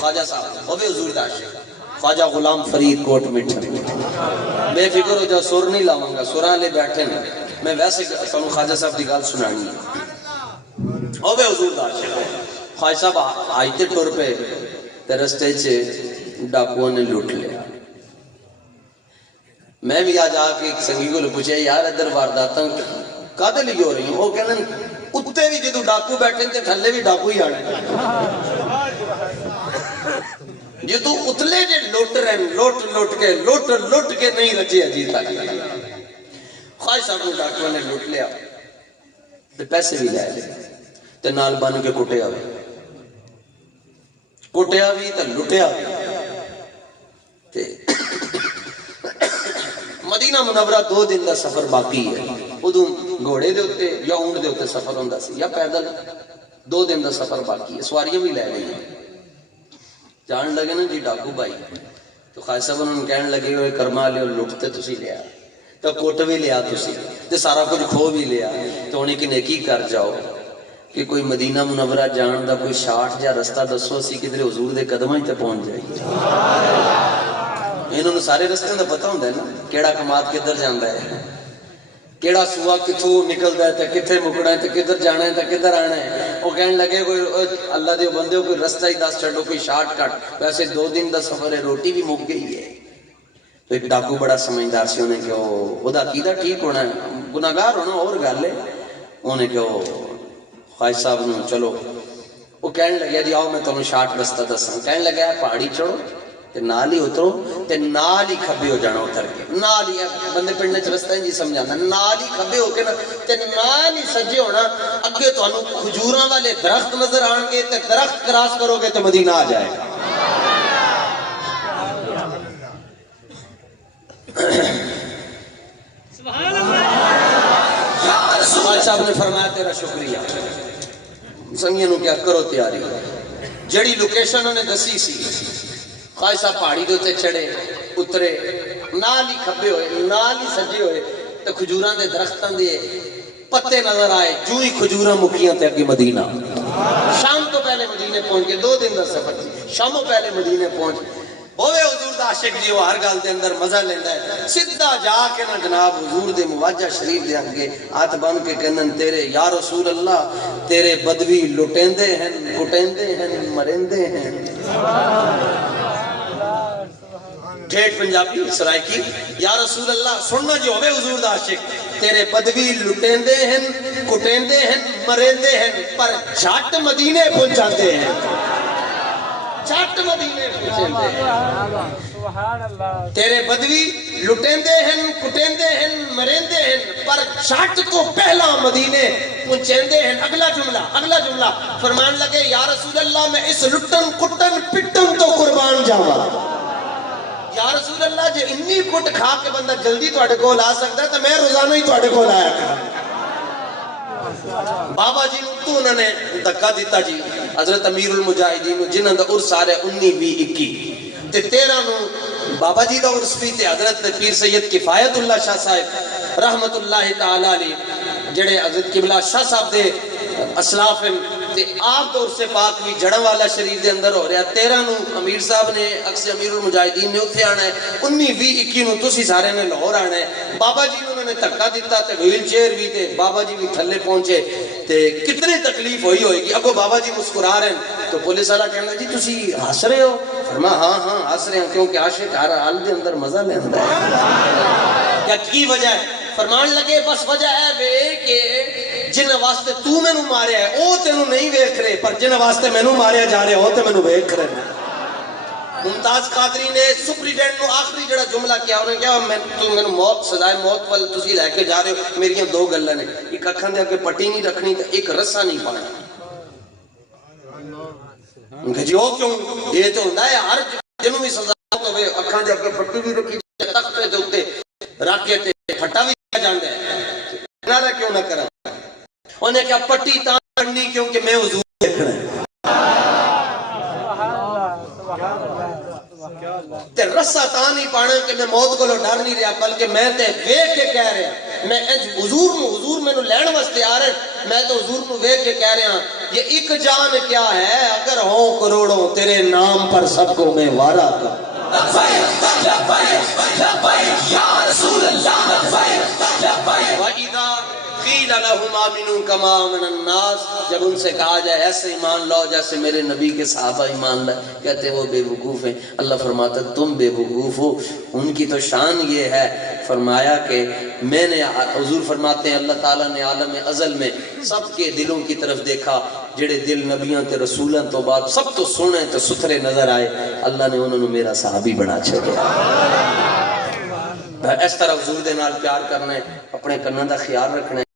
خواجہ صاحب وہ بھی حضور دا عاشق خواجہ غلام فرید کوٹ میٹھا بے فکر ہو جاؤ سر نہیں لاؤں گا سراں لے بیٹھے نا میں ویسے تمہیں خواجہ صاحب کی گل سنانی ہے وہ بھی حضور دا عاشق خواجہ صاحب آئی تے ٹر پہ تے رستے چے ڈاکوؤں نے لوٹ لیا میں بھی آج آ کے ایک سنگی کو پوچھے یار ادھر وارداتاں کدے لئی ہو رہی ہیں وہ کہنے اتنے بھی جدو ڈاکو بیٹھے تے تھلے بھی ڈاکو ہی آنے جدو اتلے جے لوٹ رہے لوٹ کے نہیں رجے عجیب تک خواہش صاحب کو ڈاکو نے لوٹ لیا تے پیسے بھی لے لے تے نال بن کے کٹیا بھی تے لٹیا بھی تے مدینہ منورہ 2 دن دا سفر باقی ہے ادو گھوڑے دے ہوتے یا اونٹ دے ہوتے سفر ہوندہ سی یا پیدل 2 دن دا سفر باقی ہے سواریاں بھی لے لیں جان لگے نا جی ڈاکو بھائی تو خواجہ صاحب انہوں نے کہنے لگے ہوئے کرما لے لٹتے تسی لیا تو کوٹ بھی لیا تسی تے سارا کچھ کھو بھی لیا تو انہیں کی نیکی کر جاؤ کہ کوئی مدینہ منورہ جان دا کوئی شاٹ یا رستہ دسو اسی کدھر حضور دے قدمہ ہی تے پہنچ جائے انہوں نے سارے رستے دا پتہ ہوندہ ہے نا کیڑا کماد کدھر جاندہ ہے کیڑا سوا کتھوں نکلدا ہے تے کتھے مکڑا ہے تے کدھر جانا ہے تے کدھر آنا ہے وہ کہنے لگے کوئی اللہ دے بندے کوئی رستہ ہی دس چھڑو کوئی شارٹ کٹ ویسے 2 دن دا سفر ہے روٹی بھی مک گئی ہے تو ایک ڈاکو بڑا سمجھدار سی انہیں کہ وہ دا عقیدہ ٹھیک ہونا ہے گناہگار ہونا اور گل ہے انہیں کہ خواجہ صاحب نے چلو وہ کہنے لگے جی آؤ میں تمہیں شارٹ رستہ دساں کہنے لگا پہاڑی چڑھو تے نال ہی اترو تے نال ہی کھبے ہو جانا اتر کے نال ہی بندے پڑھنے چ رستہ ہی سمجھانا نال ہی کھبے ہو کے نا تے نال ہی سجے ہونا اگے تانوں کھجوراں والے درخت نظر آن گے تے درخت کراس کرو گے تے مدینہ آ جائے گا سبحان اللہ سبحان صاحب نے فرمایا تیرا شکریہ سنگیاں نو کیا کرو تیاری جڑی لوکیشن انہوں نے دسی سی خواجہ صاحب پہاڑی دے تے چڑھے اترے نال ہی کھبے ہوئے نال ہی سجے ہوئے تے کھجوراں دے درختاں دے پتے نظر آئے جو ہی کھجوراں مکیاں تے اگے مدینہ شام تو پہلے مدینے پہنچ کے 2 دن دا سفر تھی شاموں پہلے مدینے پہنچ ہوئے حضور دا عاشق جی وہ ہر گل دے اندر مزہ لیندہ ہے سدھا جا کے نا جناب حضور دے مواجہ شریف دے آنگے ہاتھ بن کے کہنن تیرے یا رسول اللہ تیرے بدوی لٹیندے ہیں کٹیندے ہیں مرندے ہیں ٹھیٹ پنجابی سرائکی یا رسول اللہ سننا جو ہوئے حضور دا عاشق تیرے بدوی لٹیندے ہیں کٹیندے ہیں مرندے ہیں پر جھٹ مدینے پہنچاندے ہیں جھٹ مدینے پہنچاندے ہیں تیرے بدوی لٹیندے ہیں کٹیندے ہیں مرندے ہیں پر جھٹ تو پہلا مدینے پہنچاندے ہیں اگلا جملہ فرمان لگے یا رسول اللہ میں اس لٹن کٹن پٹن تو قربان جاوا یا رسول اللہ جے انی کٹ کھا کے بندہ جلدی توڑے کو لا سکتا ہے تو میں روزانہ ہی توڑے کو لایا کرا بابا جی تو انہوں نے دکا دیتا جی حضرت امیر المجاہدین جنہوں نے عرص آ رہے 19-20-21 تے 13 نو بابا جی دا عرص بھی تے حضرت پیر سید کفایت اللہ شاہ صاحب رحمت اللہ تعالی علیہ جڑے حضرت قبلہ شاہ صاحب دے اسلاف تے آپ دور سے پاک بھی جڑا والا شریف دے اندر ہو رہا 13 نو امیر صاحب نے اکثر امیر المجاہدین نے اتھے آنا ہے 19-20-21 نو تسی سارے نے لاہور آنا ہے بابا جی انہوں نے دھکا دیتا تے ویل چیئر بھی تے بابا جی بھی تھلے پہنچے تے کتنی تکلیف ہوئی گی ابو بابا جی مسکرا رہے ہیں تو پولیس والا کہنا جی تسی ہنس رہے ہو فرما ہاں ہنس رہے ہیں کیونکہ عاشق ہر حال دے اندر مزہ لیندہ ہے کیا کی وجہ ہے فرمان لگے بس وجہ ہے وہ کہ جن واسطے تو میں نو ماریا ہے او تینو نہیں ویکھ رہے پر جن واسطے میں نو ماریا جا رہے ہو تے میں نو ویکھ رہے ممتاز قادری نے سپریڈنٹ نو آخری جڑا جملہ کیا انہوں نے کہا تو میں نو موت سزائے موت وال تسی لے کے جا رہے ہو میری 2 گلہ نے ایک اکھان دے آگے پٹی نہیں رکھنی تے ایک رسا نہیں پانا ان کہ جی ہو کیوں یہ تو ہوندہ ہے ہر جنوں بھی سزا تو اکھان دے آگے پٹی بھی رکھی تخت پہ دوتے راکے تے پھٹا بھی جاندے ہیں نارا کیوں نہ کرا انہیں کہا پٹی تاں کرنی کیونکہ میں حضور دیکھنا ہے تے رسا تاں نہیں پانا کہ میں موت کو لو ڈر نہیں رہا بلکہ میں تے ویکھ کے کہہ رہا میں حضور میں لین واسطے آ رہے، میں تو حضور کو ویکھ کے کہہ رہا یہ ایک جان کیا ہے، اگر ہوں کروڑوں تیرے نام پر سب کو میں وارا کر۔ وَإِذَا قِيلَ لَهُمْ آمِنُوا كَمَا آمَنَ النَّاسِ، جب ان سے کہا جائے ایسے ایمان لاؤ جیسے میرے نبی کے صحابہ ایمان لائے، کہتے وہ بے وقوف ہیں۔ اللہ فرماتا تم بے وقوف ہو، ان کی تو شان یہ ہے، فرمایا کہ میں نے، حضور فرماتے ہیں اللہ تعالیٰ نے عالم ازل میں سب کے دلوں کی طرف دیکھا، جڑے دل نبیوں تے رسولوں تو بعد سب تو سونے تو ستھرے نظر آئے، اللہ نے انہوں نے میرا صحابی بنا چھوڑیا۔ اس طرح حضور دے نال پیار کرنا ہے، اپنے کناں دا خیال رکھنا ہے۔